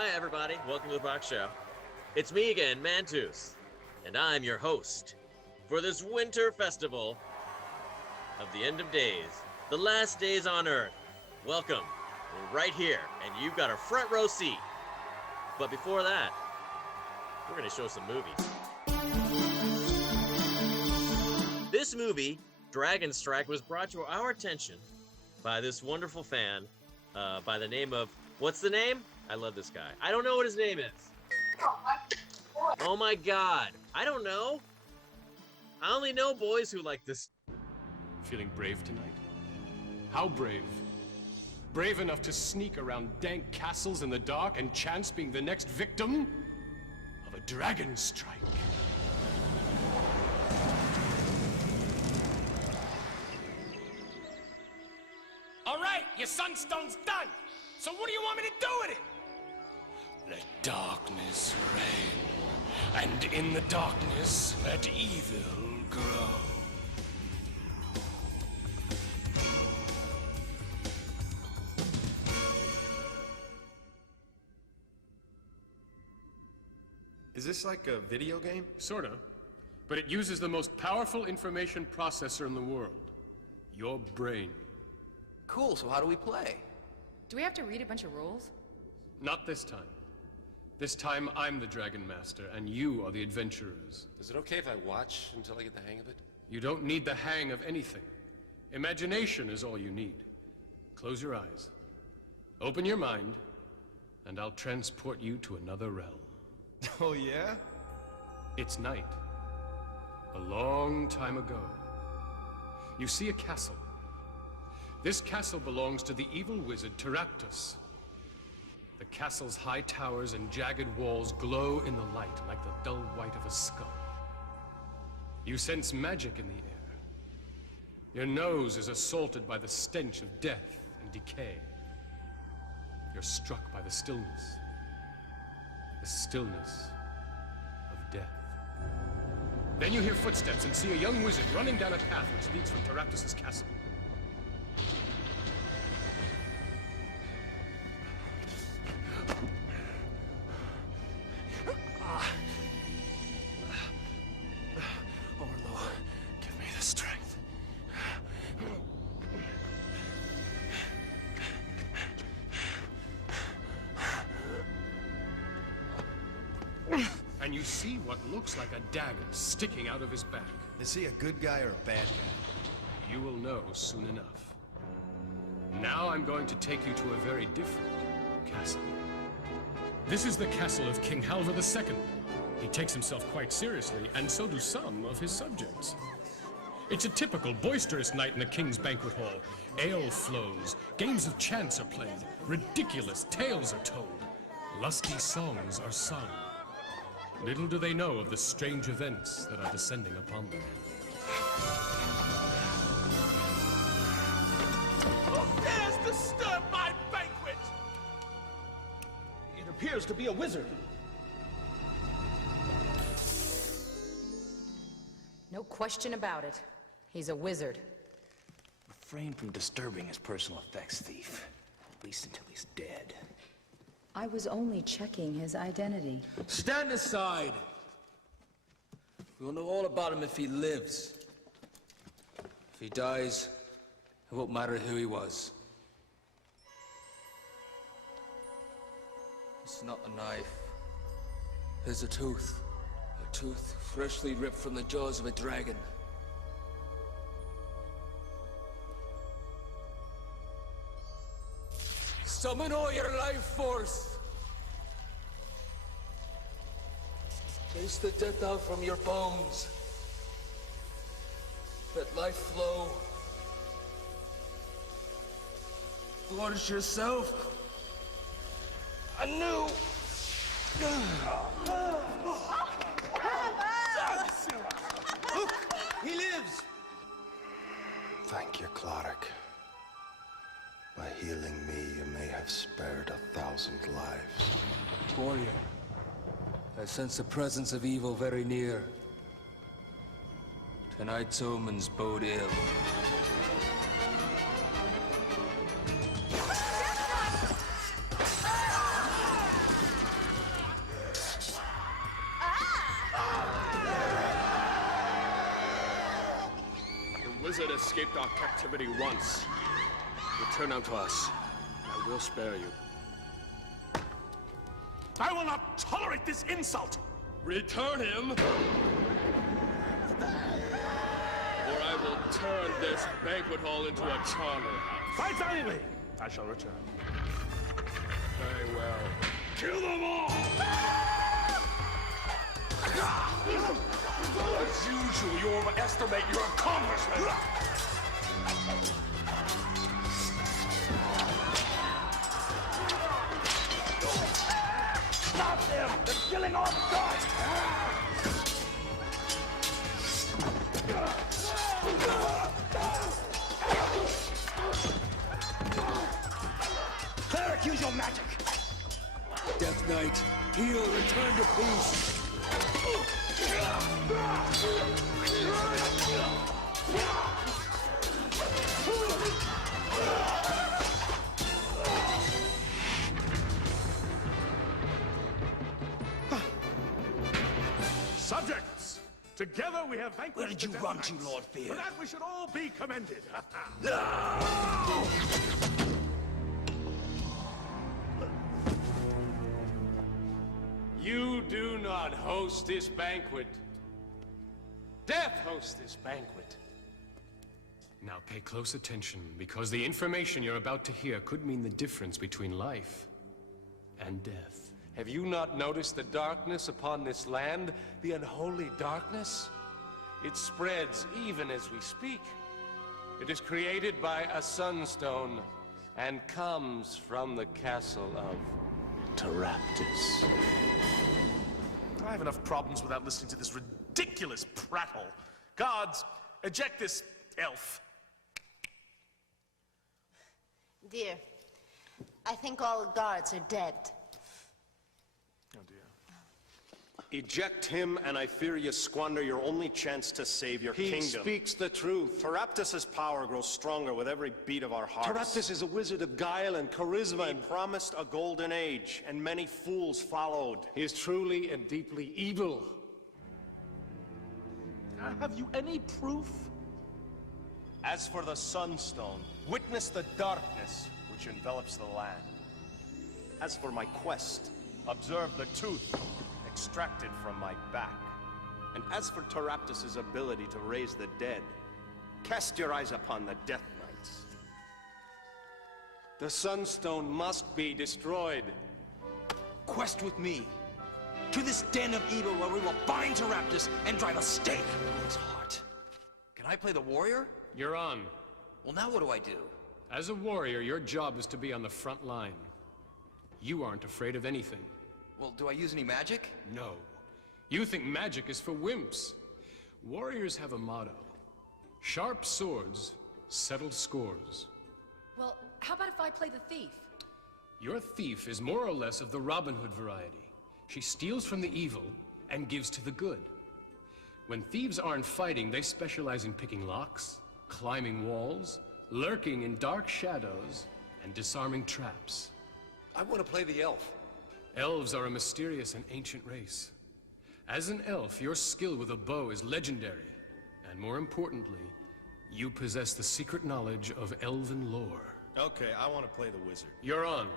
Hi, everybody. Welcome to the Box Show. It's me again, Mantus, and I'm your host for this winter festival of the end of days, the last days on Earth. Welcome. We're right here, and you've got a front row seat. But before that, we're going to show some movies. This movie, Dragonstrike, was brought to our attention by this wonderful fan by the name of, what's the name? I love this guy. I don't know what his name is. Oh my God. I don't know. I only know boys who like this. Feeling brave tonight? How brave? Brave enough to sneak around dank castles in the dark and chance being the next victim of a dragon strike. All right, your sunstone's done. So what do you want me to do with it? Let darkness reign, and in the darkness let evil grow. Is this like a video game? Sorta. But it uses the most powerful information processor in the world. Your brain. Cool, so how do we play? Do we have to read a bunch of rules? Not this time. This time I'm the Dragon Master, and you are the adventurers. Is it okay if I watch until I get the hang of it? You don't need the hang of anything. Imagination is all you need. Close your eyes. Open your mind, and I'll transport you to another realm. Oh, yeah? It's night. A long time ago. You see a castle. This castle belongs to the evil wizard Teraptus. The castle's high towers and jagged walls glow in the light like the dull white of a skull. You sense magic in the air. Your nose is assaulted by the stench of death and decay. You're struck by the stillness. The stillness of death. Then you hear footsteps and see a young wizard running down a path which leads from Teraptus' castle. Orlo, give me the strength. And you see what looks like a dagger sticking out of his back. Is he a good guy or a bad guy? You will know soon enough. Now I'm going to take you to a very different castle. This is the castle of King Halvar II. He takes himself quite seriously, and so do some of his subjects. It's a typical boisterous night in the king's banquet hall. Ale flows, games of chance are played, ridiculous tales are told, lusty songs are sung. Little do they know of the strange events that are descending upon them. Who dares disturb my banquet? It appears to be a wizard. No question about it. He's a wizard. Refrain from disturbing his personal effects, thief. At least until he's dead. I was only checking his identity. Stand aside. We'll know all about him if he lives. If he dies, it won't matter who he was. It's not a knife. It's a tooth. A tooth freshly ripped from the jaws of a dragon. Summon all your life force! Chase the death out from your bones. Let life flow. Forge yourself anew. Look, he lives. Thank you, Cloric. By healing me, you may have spared 1,000 lives. Warrior, I sense the presence of evil very near. Tonight's omens bode ill. wizard escaped our captivity once. Return unto us, and I will spare you. I will not tolerate this insult! Return him, or I will turn this banquet hall into a charnel house. Fight valiantly! I shall return. Very well. Kill them all! As usual, you overestimate your accomplishment! Stop them! They're killing all the guards! Cleric, use your magic! Death Knight, heal, return to peace. Subjects! Together we have vanquished. Where did you run to, Lord Fear? For that we should all be commended. You do not host this banquet. Death hosts this banquet. Now pay close attention, because the information you're about to hear could mean the difference between life and death. Have you not noticed the darkness upon this land? The unholy darkness? It spreads even as we speak. It is created by a sunstone and comes from the castle of Taraptus. I have enough problems without listening to this ridiculous prattle. Guards, eject this elf. Dear, I think all guards are dead. Oh dear. Eject him, and I fear you squander your only chance to save your kingdom. He speaks the truth. Taraptus' power grows stronger with every beat of our hearts. Taraptus is a wizard of guile and charisma. He promised a golden age, and many fools followed. He is truly and deeply evil. Have you any proof? As for the Sunstone, witness the darkness which envelops the land. As for my quest, observe the tooth extracted from my back. And as for Taraptus' ability to raise the dead, cast your eyes upon the Death Knights. The Sunstone must be destroyed. Quest with me. To this den of evil where we will bind Taraptus and drive a stake through his heart. Can I play the warrior? You're on. Well, now what do I do? As a warrior, your job is to be on the front line. You aren't afraid of anything. Well, do I use any magic? No. You think magic is for wimps. Warriors have a motto. Sharp swords settle scores. Well, how about if I play the thief? Your thief is more or less of the Robin Hood variety. She steals from the evil and gives to the good. When thieves aren't fighting, they specialize in picking locks, climbing walls, lurking in dark shadows, and disarming traps. I want to play the elf. Elves are a mysterious and ancient race. As an elf, your skill with a bow is legendary. And more importantly, you possess the secret knowledge of elven lore. Okay, I want to play the wizard. You're on.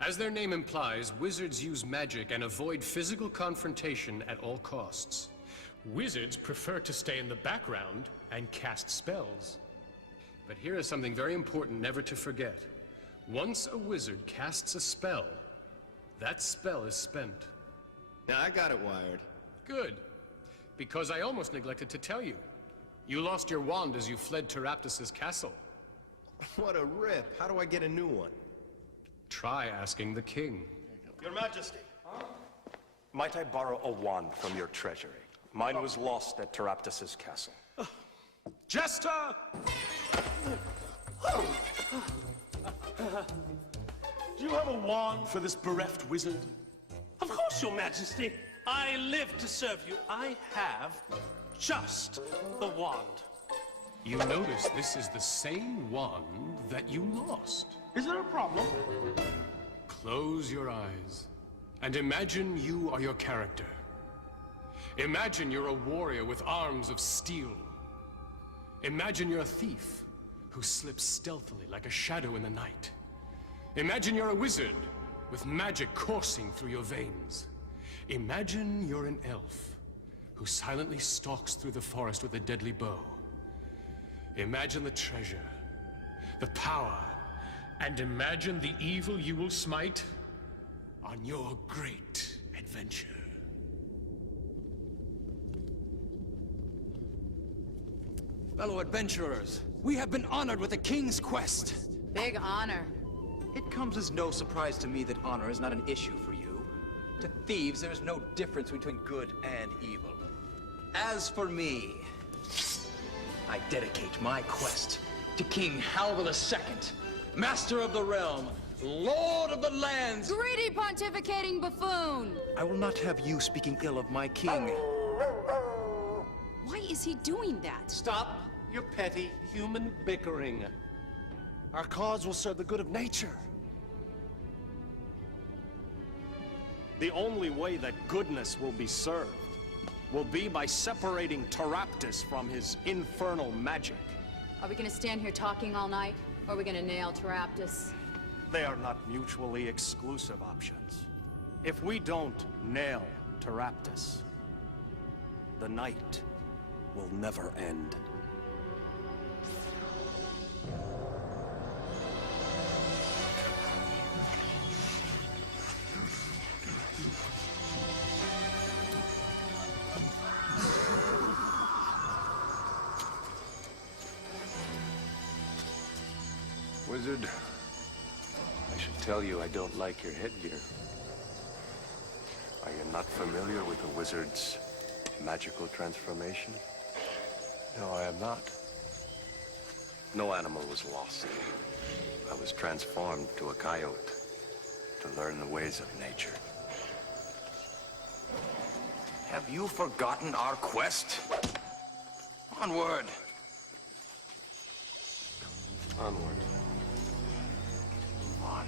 As their name implies, wizards use magic and avoid physical confrontation at all costs. Wizards prefer to stay in the background and cast spells. But here is something very important never to forget. Once a wizard casts a spell, that spell is spent. Now, I got it wired. Good. Because I almost neglected to tell you. You lost your wand as you fled Taraptus' castle. What a rip. How do I get a new one? Try asking the king. Your Majesty. Might I borrow a wand from your treasury? Mine was lost at Taraptus' castle. Jester! Do you have a wand for this bereft wizard? Of course, Your Majesty. I live to serve you. I have just the wand. You notice this is the same wand that you lost. Is there a problem? Close your eyes and imagine you are your character. Imagine you're a warrior with arms of steel. Imagine you're a thief who slips stealthily like a shadow in the night. Imagine you're a wizard with magic coursing through your veins. Imagine you're an elf who silently stalks through the forest with a deadly bow. Imagine the treasure, the power, and imagine the evil you will smite on your great adventure. Fellow adventurers, we have been honored with a king's quest. Big honor. It comes as no surprise to me that honor is not an issue for you. To thieves, there is no difference between good and evil. As for me, I dedicate my quest to King Halvor II, Master of the Realm, Lord of the Lands. Greedy pontificating buffoon! I will not have you speaking ill of my king. Why is he doing that? Stop your petty human bickering. Our cause will serve the good of nature. The only way that goodness will be served will be by separating Taraptus from his infernal magic. Are we gonna stand here talking all night, or are we gonna nail Taraptus? They are not mutually exclusive options. If we don't nail Taraptus, the night will never end. Wizard, I should tell you I don't like your headgear. Are you not familiar with the wizard's magical transformation? No, I am not. No animal was lost. I was transformed to a coyote to learn the ways of nature. Have you forgotten our quest? Onward. Onward. Move on.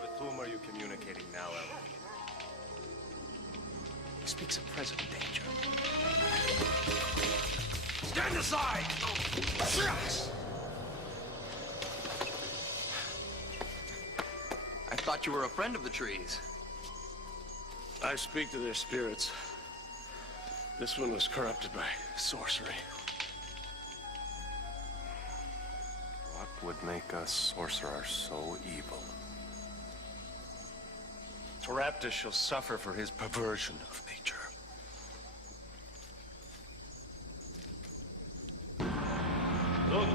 With whom are you communicating now, Elf? He speaks of present danger. Stand aside! I thought you were a friend of the trees. I speak to their spirits. This one was corrupted by sorcery. What would make a sorcerer so evil? Taraptus shall suffer for his perversion of nature. Look!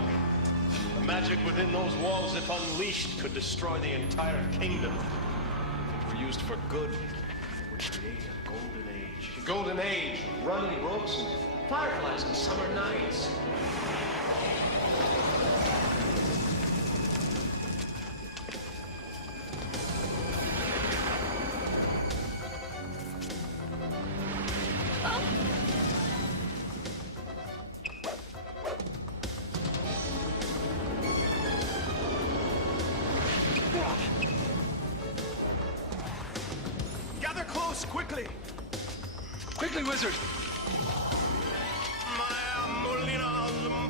The magic within those walls, if unleashed, could destroy the entire kingdom. If it were used for good, it would create a golden age. A golden age of running brooks and fireflies on summer nights. Gather close, quickly! Quickly, wizard!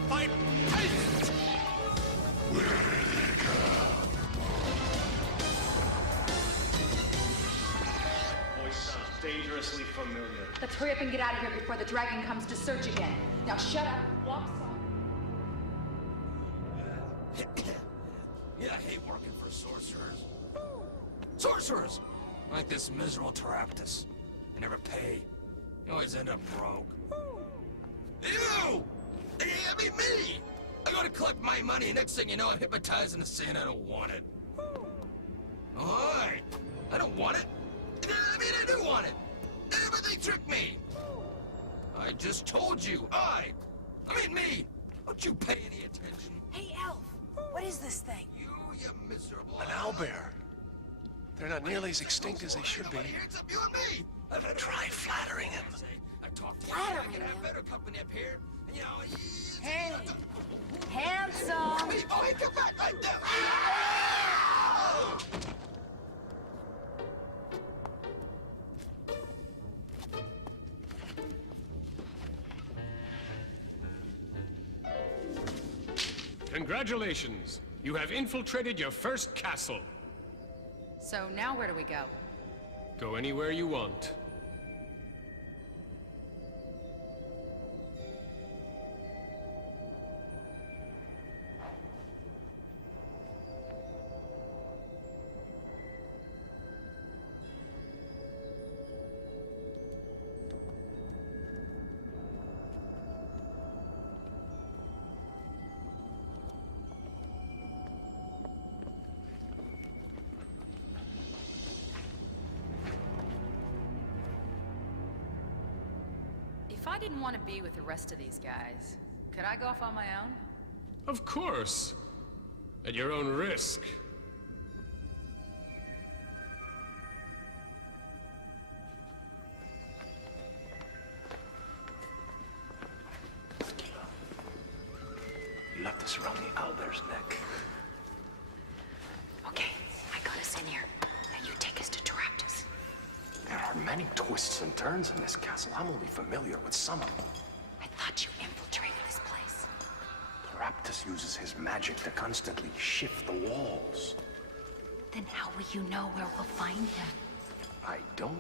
Fight! Voice sounds dangerously familiar. Let's hurry up and get out of here before the dragon comes to search again. Now shut up, walk soft. Yeah, I hate working for sorcerers. Sorcerers! Like this miserable Taraptus. They never pay. You always end up broke. You! I mean, me! I go to collect my money, and next thing you know, I'm hypnotized into saying I don't want it. Oi! I don't want it. I mean, I do want it. But they tricked me. I just told you, I mean me. Don't you pay any attention. Hey, Elf, what is this thing? You miserable... An owlbear. They're not nearly as extinct as they should be. Except you and me. Try flattering him. I talked to you. Flattering I can him? have better company up here. Hey! Handsome! Hey, oh, hey, come back! Right there! Congratulations! You have infiltrated your first castle. So now where do we go? Go anywhere you want. If I didn't want to be with the rest of these guys, could I go off on my own? Of course. At your own risk. You left this around the owlbear's neck. Okay, I got us in here. Now you take us to Taraptus. There are many twists and turns in this castle. I'm only familiar with some of them. I thought you infiltrated this place. Raptus uses his magic to constantly shift the walls. Then how will you know where we'll find him? I don't.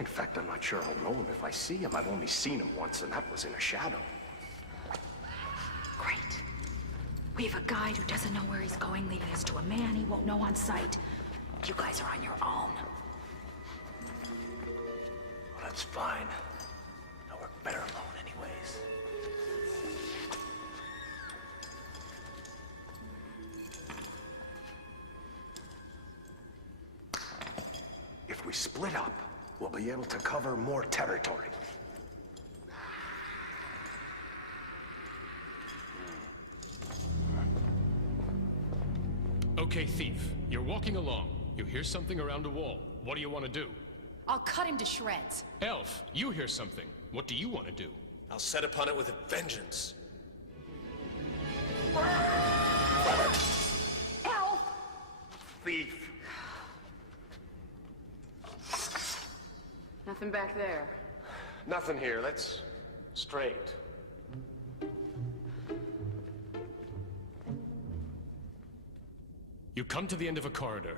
In fact, I'm not sure I'll know him if I see him. I've only seen him once, and that was in a shadow. Great. We have a guide who doesn't know where he's going, leading us to a man he won't know on sight. You guys are on your own. Well, that's fine. Now we're better alone anyways. If we split up, we'll be able to cover more territory. Okay, thief. You're walking along. You hear something around a wall. What do you want to do? I'll cut him to shreds. Elf, you hear something. What do you want to do? I'll set upon it with a vengeance. Elf! Thief! Nothing back there. Nothing here. Let's straight. You come to the end of a corridor.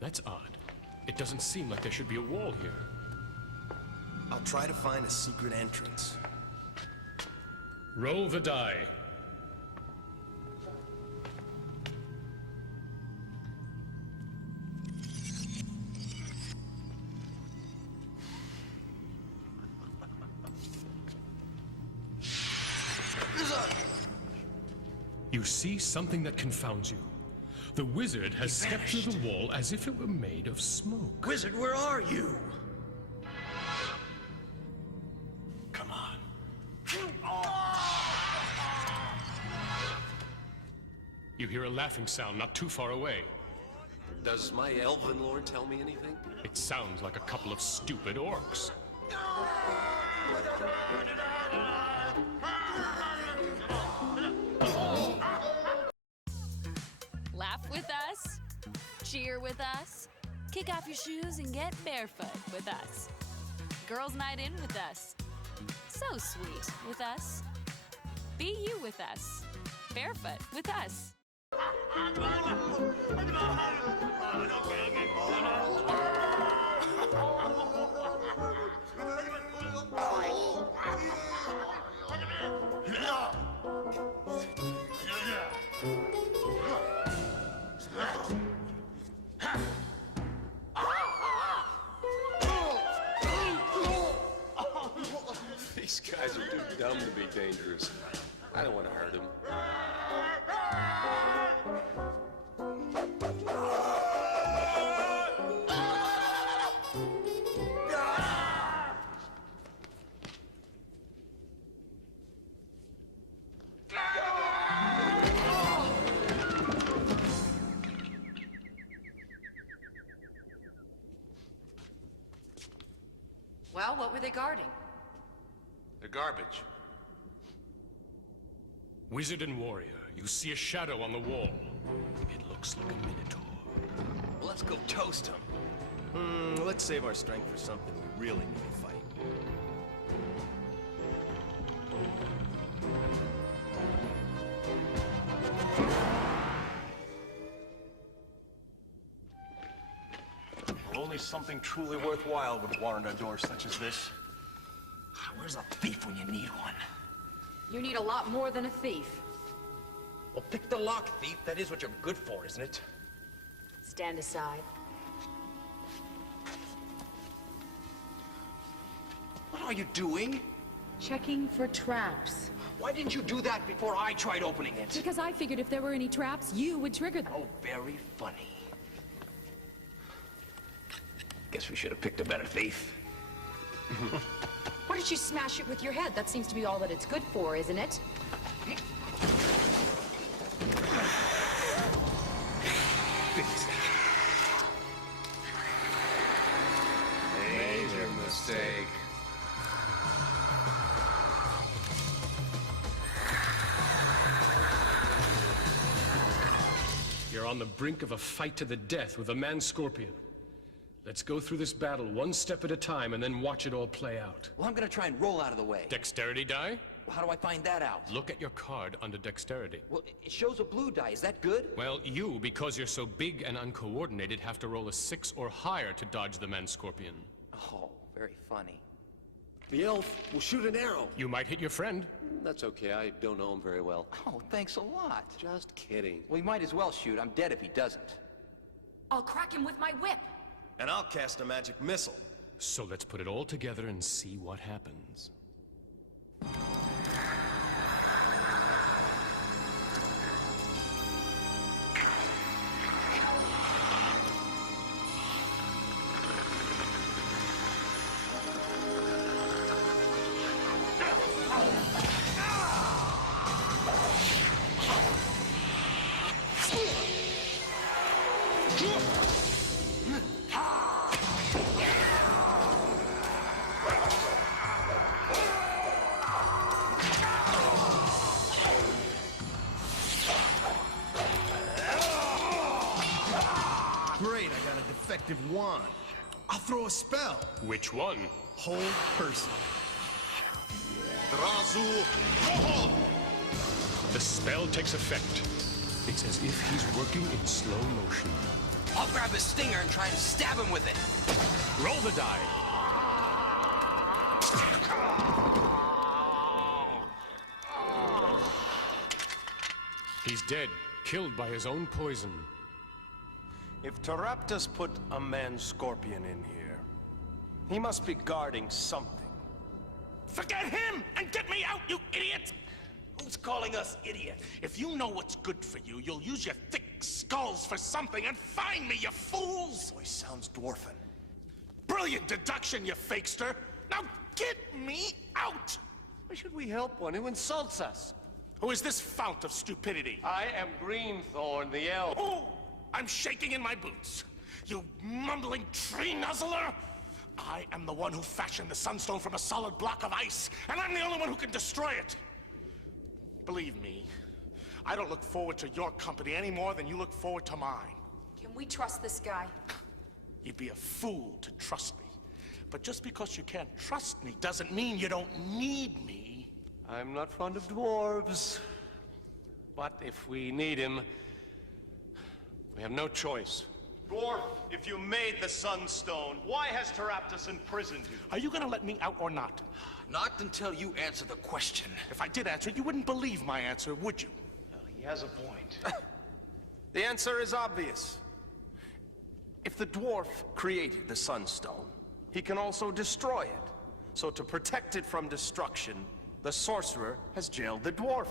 That's odd. It doesn't seem like there should be a wall here. I'll try to find a secret entrance. Roll the die. You see something that confounds you. The wizard has stepped through the wall as if it were made of smoke. Wizard, where are you? Come on. You hear a laughing sound not too far away. Does my elven lord tell me anything? It sounds like a couple of stupid orcs. Laugh with us, cheer with us, kick off your shoes and get barefoot with us. Girls' night in with us. So sweet with us. Be you with us. Barefoot with us. These guys are too dumb to be dangerous. I don't want to hurt him. Well, what were they guarding? They're garbage. Wizard and warrior, you see a shadow on the wall. It looks like a minotaur. Well, let's go toast him. Let's save our strength for something we really need to fight. Well, only something truly worthwhile would warrant a door such as this. Where's a thief when you need one? You need a lot more than a thief. Well, pick the lock, thief. That is what you're good for, isn't it? Stand aside. What are you doing? Checking for traps. Why didn't you do that before I tried opening it? Because I figured if there were any traps, you would trigger them. Oh, very funny. Guess we should have picked a better thief. Why don't you smash it with your head? That seems to be all that it's good for, isn't it? Major mistake. You're on the brink of a fight to the death with a man-scorpion. Let's go through this battle one step at a time and then watch it all play out. Well, I'm gonna try and roll out of the way. Dexterity die? Well, how do I find that out? Look at your card under dexterity. Well, it shows a blue die. Is that good? Well, you, because you're so big and uncoordinated, have to roll a 6 or higher to dodge the man-scorpion. Oh, very funny. The elf will shoot an arrow. You might hit your friend. That's okay, I don't know him very well. Oh, thanks a lot. Just kidding. Well, he might as well shoot. I'm dead if he doesn't. I'll crack him with my whip. And I'll cast a magic missile. So let's put it all together and see what happens. Great, I got a defective wand. I'll throw a spell. Which one? Hold person. The spell takes effect. It's as if he's working in slow motion. I'll grab his stinger and try and stab him with it. Roll the die. He's dead, killed by his own poison. If Taraptus put a man-scorpion in here, he must be guarding something. Forget him and get me out, you idiot! Who's calling us idiot? If you know what's good for you, you'll use your thick skulls for something and find me, you fools! Voice sounds dwarfen. Brilliant deduction, you fakester! Now get me out! Why should we help one who insults us? Who is this fount of stupidity? I am Greenthorn, the elf. Oh! I'm shaking in my boots. You mumbling tree nuzzler! I am the one who fashioned the Sunstone from a solid block of ice, and I'm the only one who can destroy it. Believe me, I don't look forward to your company any more than you look forward to mine. Can we trust this guy? You'd be a fool to trust me. But just because you can't trust me doesn't mean you don't need me. I'm not fond of dwarves. But if we need him, we have no choice. Dwarf, if you made the Sunstone, why has Taraptus imprisoned you? Are you gonna let me out or not? Not until you answer the question. If I did answer it, you wouldn't believe my answer, would you? Well, he has a point. The answer is obvious. If the dwarf created the Sunstone, he can also destroy it. So to protect it from destruction, the sorcerer has jailed the dwarf.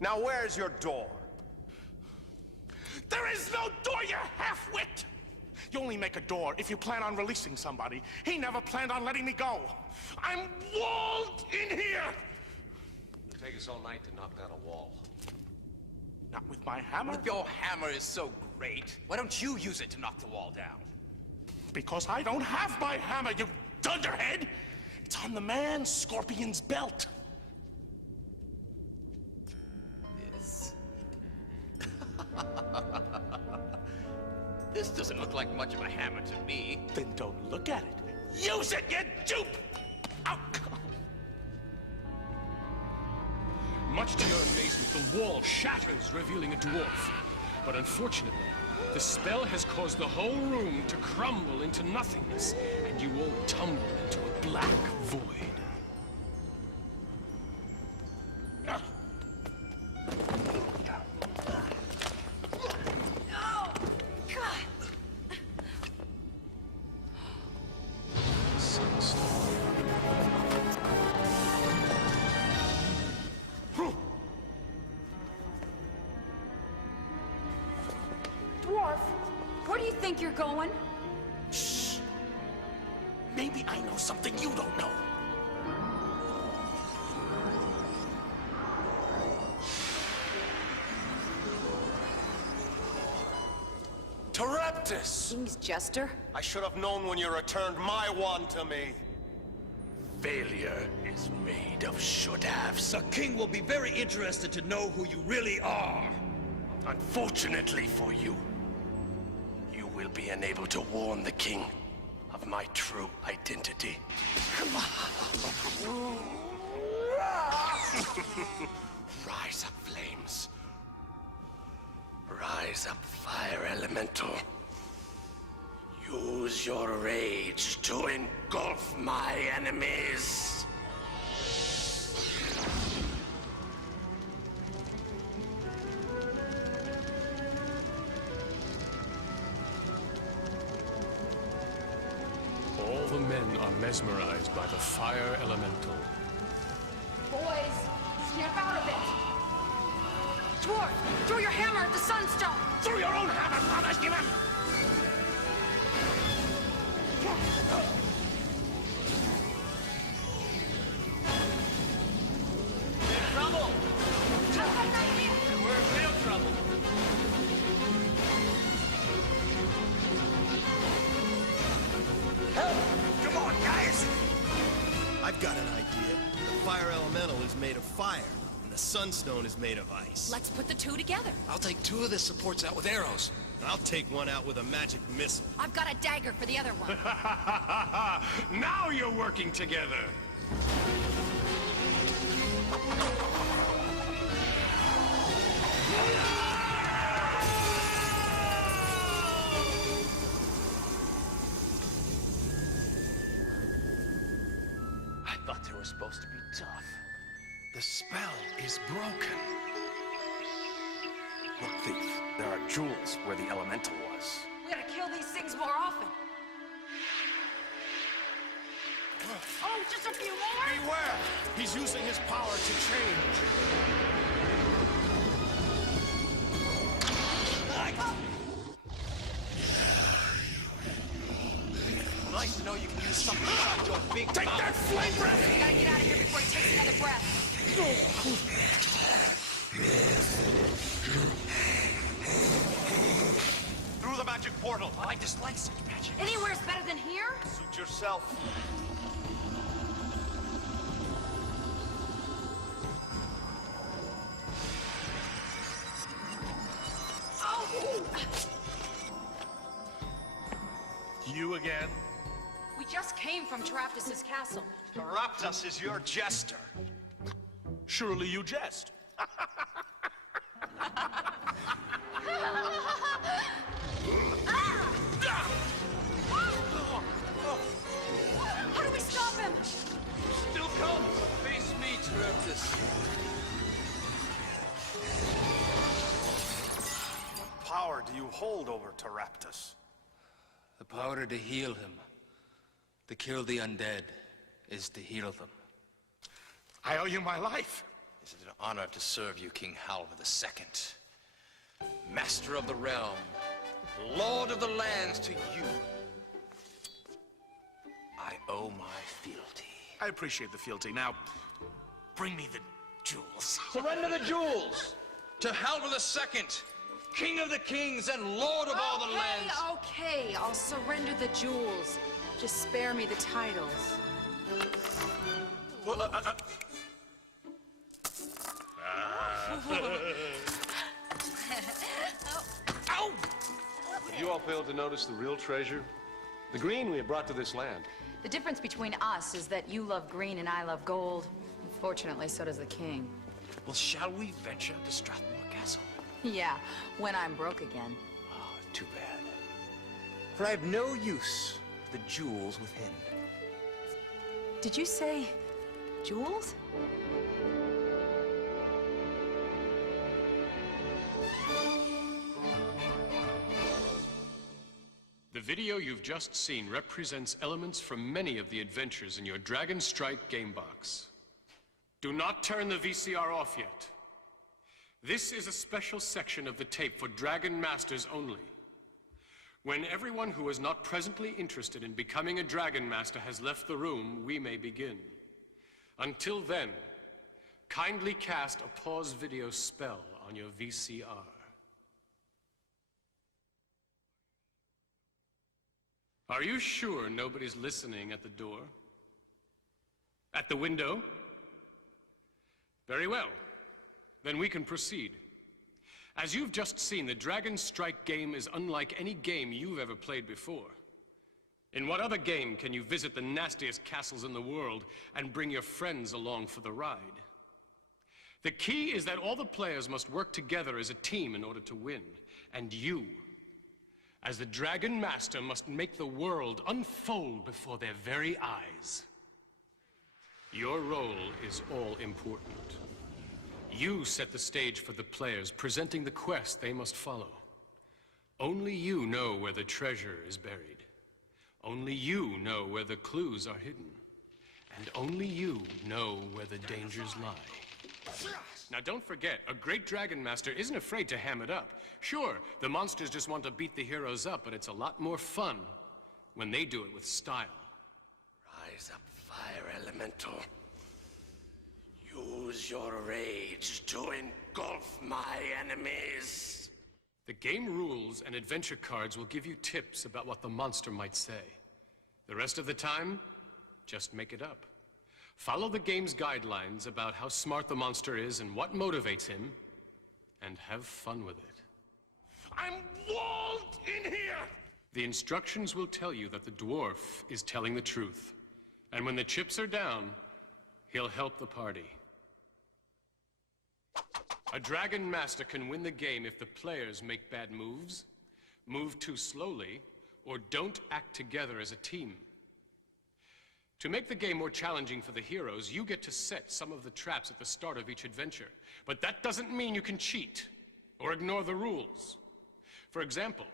Now where's your door? There is no door, you half-wit! You only make a door if you plan on releasing somebody. He never planned on letting me go. I'm walled in here! It'll take us all night to knock down a wall. Not with my hammer? If your hammer is so great, why don't you use it to knock the wall down? Because I don't have my hammer, you dunderhead! It's on the man-scorpion's belt. This doesn't look like much of a hammer to me. Then don't look at it. Use it, you dupe! Ow. Much to your amazement, the wall shatters, revealing a dwarf. But unfortunately, the spell has caused the whole room to crumble into nothingness, and you all tumble into a black void. Where do you think you're going? Shh. Maybe I know something you don't know. Teraptus! King's jester? I should have known when you returned my wand to me. Failure is made of should-haves. The king will be very interested to know who you really are. Unfortunately for you, you will be unable to warn the king of my true identity. Rise up, flames. Rise up, fire elemental. Use your rage to engulf my enemies. All the men are mesmerized by the fire elemental. Boys, snap out of it! Dwarf, throw your hammer at the sunstone! Throw your own hammer, promise, demon! Trouble! And we're in real trouble. Come on, guys! I've got an idea. The fire elemental is made of fire, and the sunstone is made of ice. Let's put the two together. I'll take 2 of the supports out with arrows. And I'll take one out with a magic missile. I've got a dagger for the other one. Now you're working together. I thought they were supposed to be tough. The spell is broken. Look, thief, there are jewels where the elemental was. We gotta kill these things more often. Oh, just a few more? Beware! He's using his power to change. Nice to know you can use something inside your big Take that flame breath! We gotta get out of here before he takes another breath. Through the magic portal. I dislike such magic. Anywhere's better than here? Suit yourself. Oh! You again? We just came from Teraptus' castle. Teraptus is your jester. Surely you jest. How do we stop him? Still come! Face me, Teraptus. What power do you hold over Teraptus? The power to heal him, to kill the undead, is to heal them. I owe you my life. Is it an honor to serve you, King Halvar II? Master of the realm, Lord of the lands, to you I owe my fealty. I appreciate the fealty. Now, bring me the jewels. Surrender the jewels to Halvar II, King of the kings and Lord of all the lands. Okay, I'll surrender the jewels. Just spare me the titles. Have you all failed to notice the real treasure? The green we had brought to this land. The difference between us is that you love green and I love gold. Unfortunately, so does the king. Well, shall we venture to Strathmore Castle? Yeah, when I'm broke again. Oh, too bad. For I have no use for the jewels within. Did you say jewels? The video you've just seen represents elements from many of the adventures in your Dragonstrike game box. Do not turn the VCR off yet. This is a special section of the tape for Dragon Masters only. When everyone who is not presently interested in becoming a Dragon Master has left the room, we may begin. Until then, kindly cast a pause video spell on your VCR. Are you sure nobody's listening at the door? At the window? Very well. Then we can proceed. As you've just seen, the Dragonstrike game is unlike any game you've ever played before. In what other game can you visit the nastiest castles in the world and bring your friends along for the ride? The key is that all the players must work together as a team in order to win. And you, as the Dragon Master, must make the world unfold before their very eyes. Your role is all important. You set the stage for the players, presenting the quest they must follow. Only you know where the treasure is buried. Only you know where the clues are hidden. And only you know where the dangers lie. Now don't forget, a great Dragon Master isn't afraid to ham it up. Sure, the monsters just want to beat the heroes up, but it's a lot more fun when they do it with style. Rise up, fire elemental. Use your rage to engulf my enemies. The game rules and adventure cards will give you tips about what the monster might say. The rest of the time, just make it up. Follow the game's guidelines about how smart the monster is and what motivates him, and have fun with it. I'm walled in here! The instructions will tell you that the dwarf is telling the truth. And when the chips are down, he'll help the party. A Dragon Master can win the game if the players make bad moves, move too slowly, or don't act together as a team. To make the game more challenging for the heroes, you get to set some of the traps at the start of each adventure. But that doesn't mean you can cheat or ignore the rules. For example,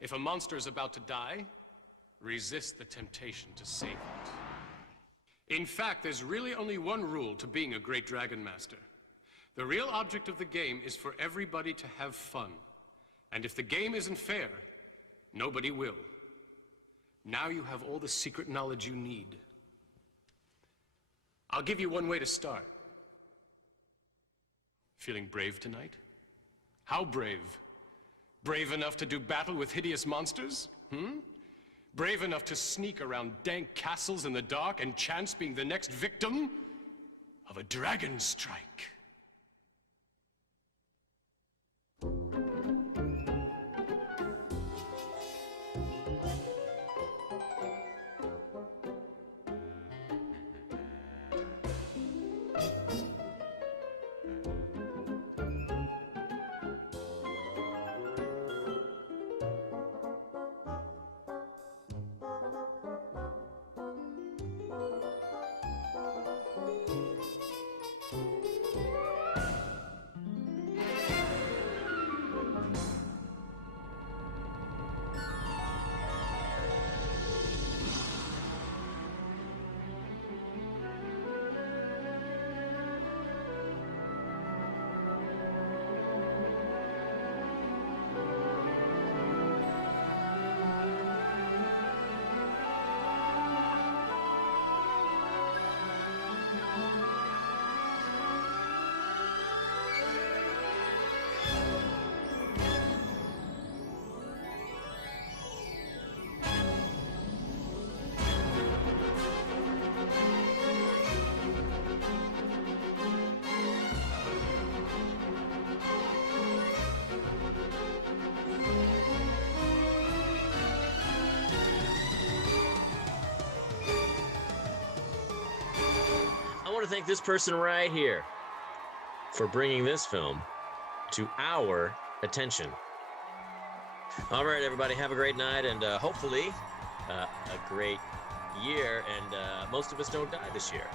if a monster is about to die, resist the temptation to save it. In fact, there's really only one rule to being a great Dragon Master. The real object of the game is for everybody to have fun. And if the game isn't fair, nobody will. Now you have all the secret knowledge you need. I'll give you one way to start. Feeling brave tonight? How brave? Brave enough to do battle with hideous monsters? Brave enough to sneak around dank castles in the dark and chance being the next victim of a dragon strike? thank this person right here for bringing this film to our attention. All right, everybody, have a great night, and hopefully a great year, and most of us don't die this year.